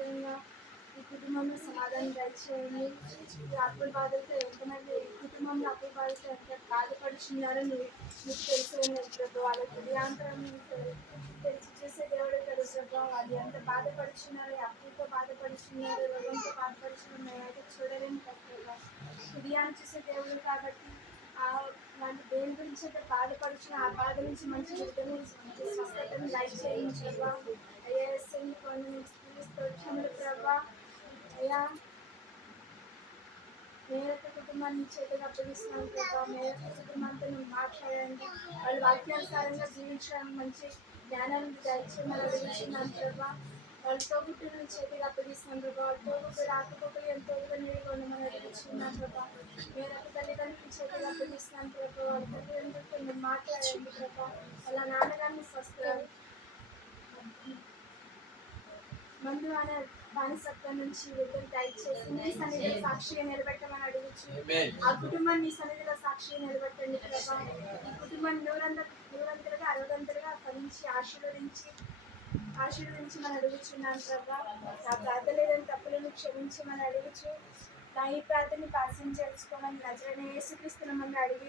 ముఖ్యంగా ఈ కుటుంబంలో సమాధానం దయచేయండి. ఈ అప్పుల బాధలతో ఎంతమంది ఈ కుటుంబంలో అప్పుల బాధలతో ఎంత బాధపడుచున్నారో మీకు తెలిసిన ప్రభు వాళ్ళ హృదయాంతరం తెలిసి చూసే దేవుడే కదా ప్రభు. వాళ్ళు ఎంత బాధపడుచున్నారో, అప్పులతో బాధపడుచున్నారో, రోగంతో బాధపడుచున్నారో మేమైతే చూడలేము కదా. హృదయాన్ని చూసే దేవుడు కాబట్టి వాళ్ళు దేని గురించి అయితే బాధపడుచున్న ఆ బాధ నుంచి మంచి విడుదల స్వస్థతను లైక్ చేయించు ప్రభా. అయ్యా ఎస్ఎంని కొన్ని స్తోత్రములు ప్రభా. అయ్యా మేరక కుటుంబాన్ని చేతిగా అప్పగిస్తున్నాను ప్రభా. మేరక కుటుంబంతో నువ్వు మాట్లాడండి, వాళ్ళు వాక్యానుసారంగా జీవించడానికి మంచి జ్ఞానాన్ని దయచేయమని అడుగుతున్నాను ప్రభా. వాళ్ళ తోబుట్టును చేతిగా అప్పగిస్తున్నాను ప్రభా. వాళ్ళ తోబుట్టు రాకపోతే ఎంతో నీడిగా ఉండమని అడుగుతున్నాను ప్రభా. మేరక తల్లిదండ్రులు చేతిగా అప్పగిస్తున్నాను ప్రభా. వాళ్ళ తల్లిదండ్రులతో నువ్వు మాట్లాడండి ప్రభా. వాళ్ళ నాన్నగారిని స్వస్థ మందు అనే బానిసత్వం నుంచి విడుదల దయచేసి నీ సన్నిధిలో సాక్షిగా నిలబెట్టమని అడుగుచు ఆ కుటుంబాన్ని నీ సన్నిధిలో సాక్షిగా నిలబెట్టండి ప్రభా. ఈ కుటుంబాన్ని నూరంతలుగా అరవదంతలుగా ఫలించి ఆశీర్వదించి మనం అడుగుచున్నాను ప్రభా. నా ప్రార్థన లేదని తప్పులను క్షమించమని అడుగుచు నా ఈ ప్రార్థన పాసం చేసుకోమని నజరేయుడైన యేసుక్రీస్తు నామమున అడిగి